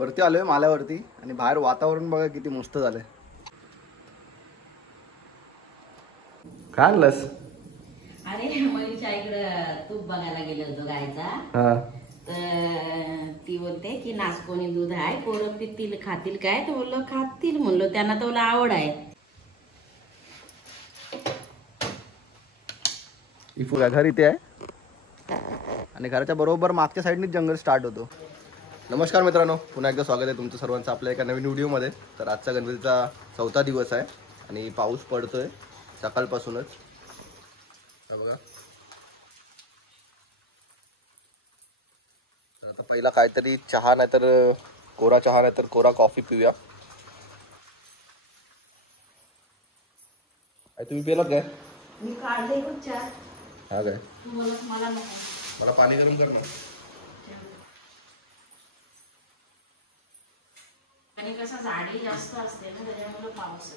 वरती आलोय माल्यावरती आणि बाहेर वातावरण बघा किती मस्त झालंय. काय आणलंस? अरे मयूरच्या इकडं तूप बघायला गेलो होतो गायचा. तर ती बोलते की नासकोनी दूध आहे, पोरं पितील खातील काय? तर बोललो खातील, म्हणलो त्यांना तर आवड आहे. इफूला घर इथे आहे आणि घराच्या बरोबर मागच्या साईडने जंगल स्टार्ट होतो. नमस्कार मित्रांनो, पुन्हा एकदा स्वागत आहे तुमचं सर्वांचं आपल्या एका नवीन व्हिडिओमध्ये. तर आजचा गणपतीचा 4था दिवस आहे आणि पाऊस पडतोय सकाळपासूनच. बघा, आता पहिला काहीतरी चहा नाहीतर कोरा चहा नाहीतर कोरा कॉफी पिऊया. तुम्ही पिलात काय? मी काढले खूप चहा. हा काय? मला पाणी गरम कर ना. आणि कसं झाडी जास्त असते ना, त्याच्यामुळे पाऊस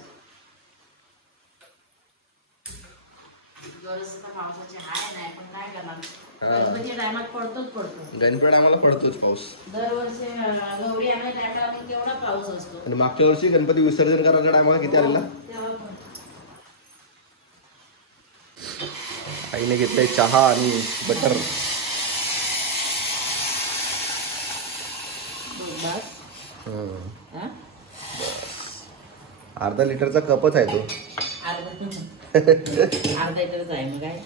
पावसाचे हाय नाही, पण काय करणार, गणपतीच्या टायमात पडतोच पडतो. गणपती टायमाला पडतोच पाऊस. दरवर्षी गौरी आणायला टायमाला केवढा पाऊस असतो. आणि मागच्या वर्षी गणपती विसर्जन करायच्या टायमाला किती आलेला? आईने घेतलाय चहा आणि बटर. अर्धा लिटरचा कपच आहे तो. अर्धा लिटरच आहे मग काय.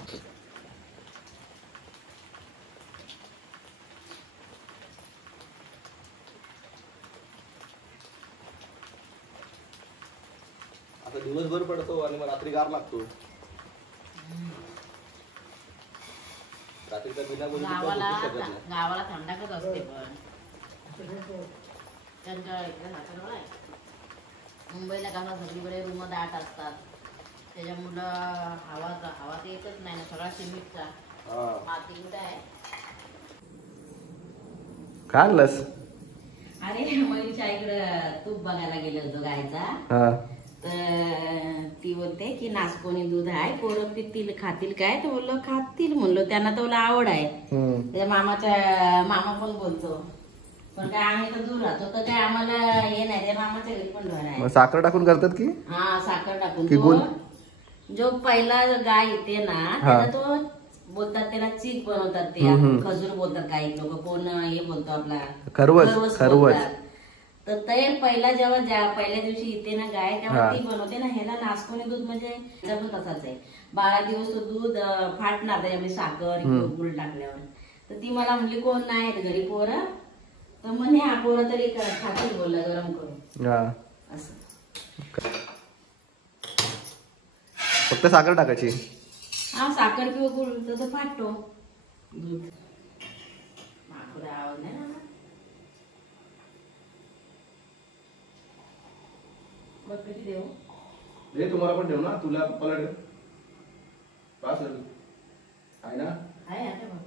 आता दिवसभर पडतो आणि मग रात्री गार लागतो. रात्री तर बिना गावाला थंडाकच असते, पण त्यांच्या मुंबईला गावाला सगळीकडे रूम दाट असतात, त्याच्यामुळं हवा तर येतच नाही ना, सगळा सिमेंटचा माती कुठे आहे. काय आणलंस? अरे मयूरच्या इकडं तूप बघायला गेलो होतो गायचा. तर ती बोलते की नासकोनी दूध आहे, पोरं पितील खातील काय? तर बोललो खातील, म्हणलो त्यांना तर आवड आहे. त्याच्या मामा पण बोलतो, पण काय आम्ही तर दूर राहतो तर काय आम्हाला हे नाही. त्या मामाच्या घरी पण घर आहे. साखर टाकून करतात की? हा, साखर टाकून. जो पहिला गाय येते ना, त्याला तो बोलतात, त्याला चीक बनवतात, ते खजूर बोलतात काही लोक, कोण हे बोलतो आपला खरवस. तर ते पहिला पहिल्या दिवशी येते ना गाय, तेव्हा ती बनवते ना. ह्याला नासकोनी दूध म्हणजे पण तसाच आहे. 12 दिवस तो दूध फाटणार त्याच्यामध्ये साखर गुळ टाकल्यावर. तर ती मला म्हणली कोण नाही घरी पोरं, तर म्हणे हा पोरं तरी खातील, बोलला गरम करून असं. फक्त साखर टाकायची? हा, साखर किंवा गुळ तर फाटतो दूध. माकुरा आवाज नाही ना. बघ किती देऊ रे, तुम्हाला पण देऊ ना, तुला पप्पाला ठेव. पास आहे ना? आहे आता बघ,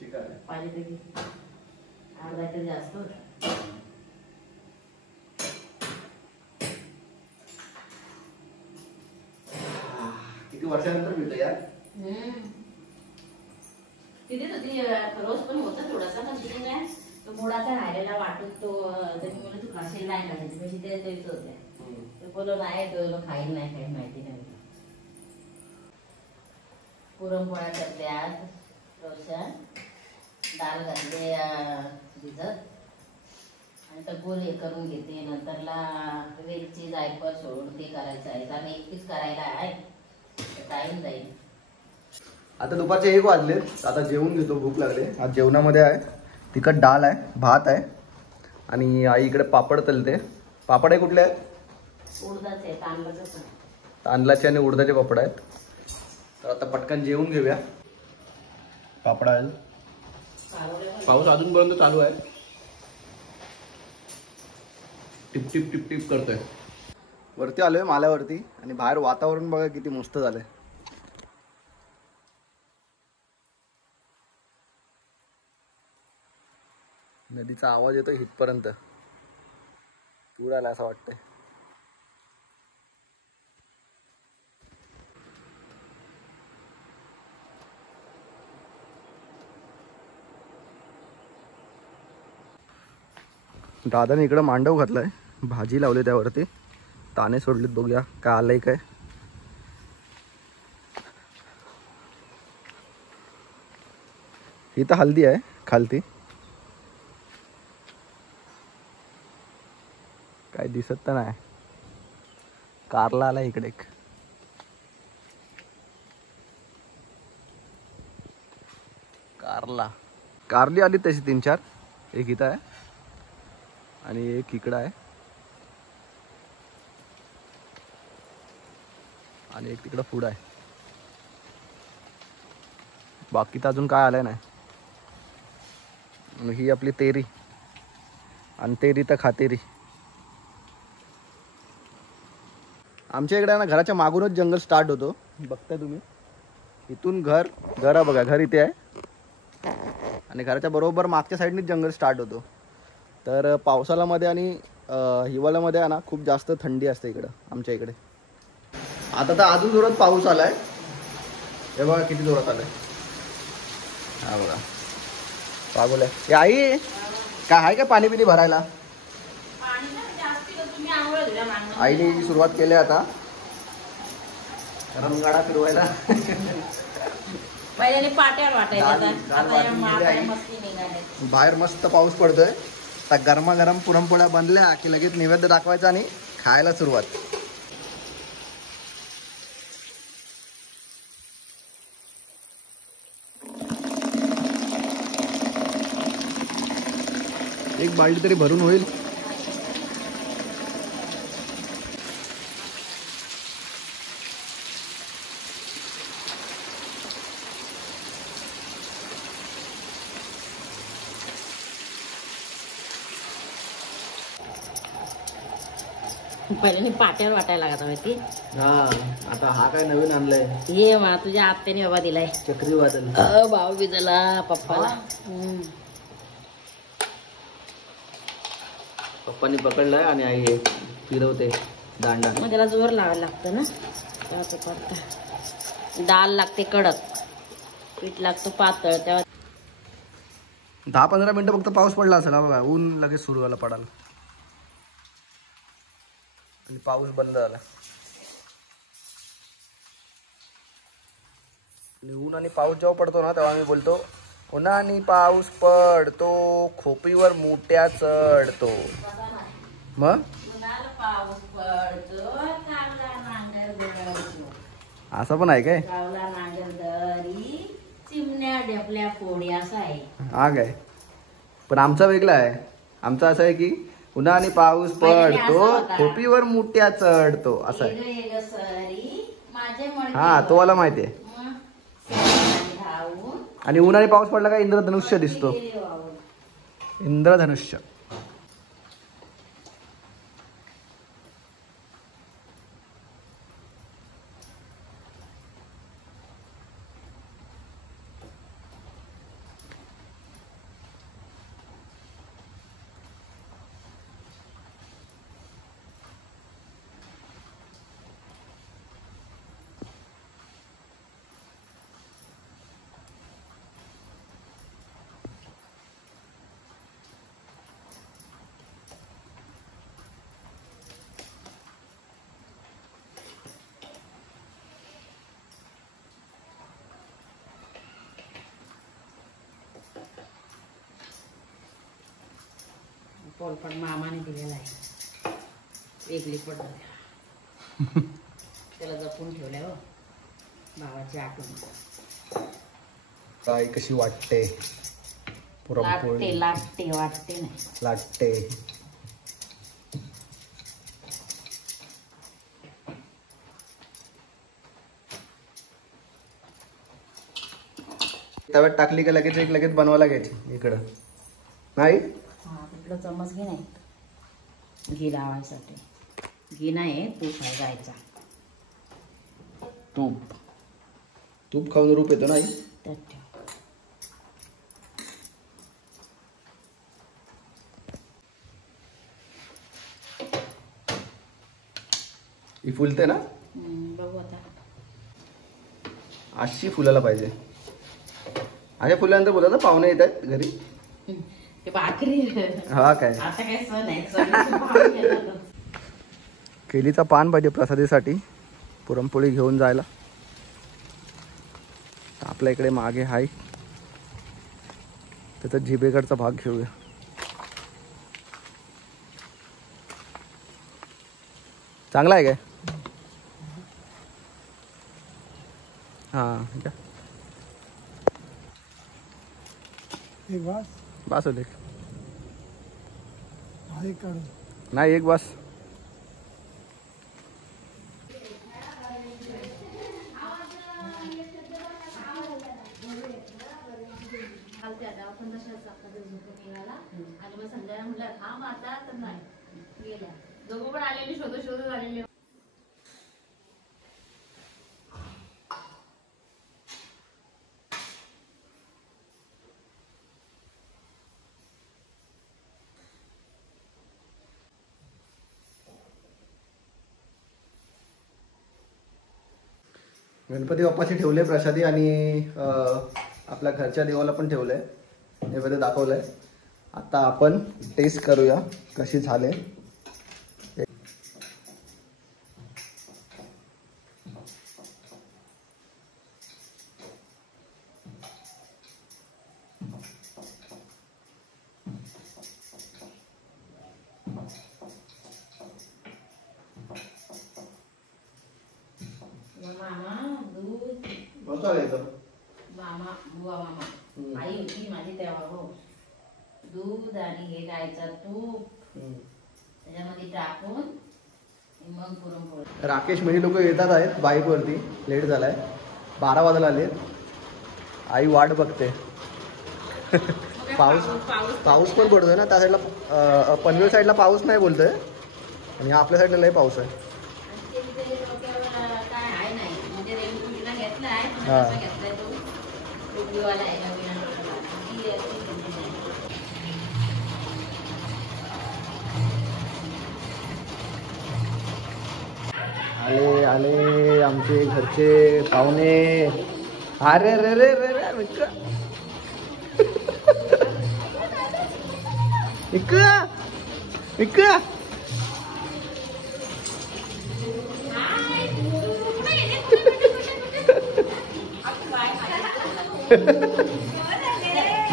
ठीक आहे. पाहिजे तरी अर्धा तर जास्त होता. किती वर्षानंतर मिळतं यार. तिथे रोज पण होता थोडासा, पण तिथे काय तो मोडाचा राहिलेला वाटून तो मला तू खाशील नाही खायची पैसे ते द्यायचं होते. ते बोललो नाही, तो खाईल नाही काही माहिती नाही. पुरणपोळ्या करते आज, रोशन डाळ घातले भिजत आणि तर गोल हे करून घेते. नंतरला वेलची जायफळ सोडून ते करायचं आहे. आम्ही एकटीच करायला आहे, टाईम जाईल. आता दुपारचे 1 वाजले, आता जेवून घेतो, भूक लागले. आज जेवणामध्ये आहे तिखट डाळ आहे, भात आहे आणि आई इकडे पापड तलते. पापड आहे कुठले आहेत? उडदाचे, तांदळाचे आणि उडदाचे पापड आहेत. तर आता पटकन जेवून घेऊया. पापड आहे. पाऊस अजूनपर्यंत चालू आहे, टिप टिप टिप टिप करतोय. वरती आलोय माल्यावरती आणि बाहेर वातावरण बघा किती मस्त झालंय. नदीचा आवाज येतो इथपर्यंत, पूर आला असं वाटतंय. दादाने इकडं मांडव घातलाय, भाजी लावली त्यावरती, ताने सोडलीत, बघूया काय आलंय काय. इथं हल्दी आहे खालती, काय दिसत तर नाही. कारला आला इकडे एक. कारली आली तशी 3-4. एक इथं आहे आणि एक इकडं आहे आणि एक तिकडं पुढं आहे. बाकी तर अजून काय आलंय नाही. ही आपली तेरी, आणि तेरी तर खातेरी. आमच्या इकडे ना घराच्या मागूनच जंगल स्टार्ट होतो, बघताय तुम्ही. इथून घर बघा, घर इथे आहे आणि घराच्या बरोबर मागच्या साईडनीच जंगल स्टार्ट होतो. तर पावसाळ्यामध्ये आणि हिवाळ्यामध्ये आहे ना खूप जास्त थंडी असते इकडं आमच्या इकडे. आता तर अजून जोरात पाऊस आलाय, हे बघा किती जोरात आलाय. हा बघा पागोल आहे. आई काय आहे का पाणी बिनी भरायला? आईने सुरुवात केली आता रंगाडा फिरवायला. पहिल्याने पाट्यावर बाहेर मस्त पाऊस पडतोय. आता गरमागरम पुरणपोळ्या बनल्या की लगेच नैवेद्य दाखवायचा आणि खायला सुरुवात. एक बाल्टी तरी भरून होईल. पहिल्याने पाट्यावर वाटायला लागत माहिती. हा आता हा काय नवीन आणलंय हे मा तुझ्या आत्याने बाबा दिलाय चक्रीवादळ. भाऊ बी दिला पप्पाला. पप्पांनी पकडलाय आणि आई हे फिरवते दांडा. मग त्याला जोर लावायला लागतं ना. पडतं डाळ लागते कडक, पीठ लागतं पातळ. तेव्हा 10-15 मिनिटं फक्त पाऊस पडला असेल. बघा ऊन लगेच सुरू झाला पडायला आणि पाऊस बंद झाला. ऊन आणि पाऊस जेव्हा पडतो ना तेव्हा मी बोलतो उन्हा आणि पाऊस पडतो, खोपीवर मोठ्या चढतो. मग पाऊस पडतो, असं पण आहे काय? चिमण्या ढेपल्या पोळी असं आहे. हा काय? पण आमचा वेगळा आहे. आमचा असं आहे की उन्हा आणि पाऊस पडतो, खोपीवर मोठ्या चढतो असं आहे. हा तो मला माहिती आहे. आणि ऊन आणि पाऊस पडला का इंद्रधनुष्य दिसतो. इंद्रधनुष्य. पोलपट मामाने दिलेला आहे, वेगळी पडत त्याला जपून ठेवल्या हो भावाची आठवण. काय कशी वाटते पुरणपोळी? लाटते वाटते नाही लाटते. तव्यात टाकली का लगेच बनवायला घ्यायची इकडं नाही. कुठलं चमच घे नाही, घी लावायसाठी. घी नाही तूप आहे गायचा. तूप खाऊन रूप येतो नाही. त्यात ठेव. ही फुलते ना. बघू आता अशी फुलायला पाहिजे. अशा फुल्यानंतर बोलत पाहुणे येत आहेत घरी. हे भाकरी हा काय आता काय सण आहे सणाचं पान केलं. केलीचा पान पाहिजे प्रसादीसाठी, पुरणपोळी घेऊन जायला. आपल्या इकडे मागे हाय त्याचा जिभेकडचा भाग घेऊया. चांगला आहे काय? हा एक बास बस होते एक काढून नाही एक बस. आणि मग संध्याकाळी म्हटलं हा माता तर नाही गेल्या दोघं पण आलेली शोधत आलेले. गणपती बाप्पाची ठेवले प्रसादी आणि आपल्या घरच्या देवाला पण ठेवलंय, नैवेद्य दाखवलंय. आता आपण टेस्ट करूया कशी झाले. मामा दूध मामा बुवा मामा आई होती माझी तेव्हा हो. दूध आणि हे गायचं तूप त्याच्यामध्ये टाकून मग पुरणपोळी. राकेश म्हणजे लोक येतात आहेत बाईकवरती. लेट झालाय, 12 वाजायला आले. आई वाट बघते. पाऊस पण पडतोय ना त्या साईडला. पनवेल साईडला पाऊस नाही बोलतोय आणि आपल्या साईडला लय पाऊस आहे. काय आहे नाही म्हणजे रेनकोटला घेतलाय हा. घेतलाय तो टोपीवाला आहे नवीन. आले आले आमचे घरचे पाहुणे. अरे रे रे रे रे मिक्का मिक्का मिक्का.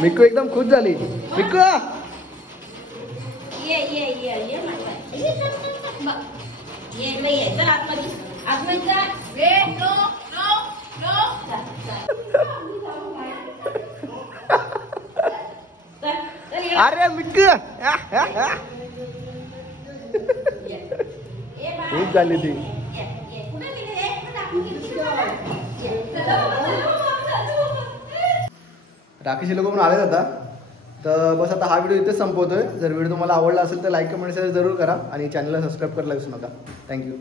मिक्कू एकदम खुश झाली. मिक्कू ये ये ये ये ये इकडे ये. चल आतमध्ये आतमध्ये जा. रे नो नो नो अरे मिक्कू खूप झाली ती. राकेश लोक पण आलेत आता. तर बस आता हा व्हिडिओ इथेच संपवतोय. जर व्हिडिओ तुम्हाला आवडला असेल तर लाईक कमेंट शेअर जरूर करा आणि चॅनलला सबस्क्राईब करायला विसरू नका. थँक्यू.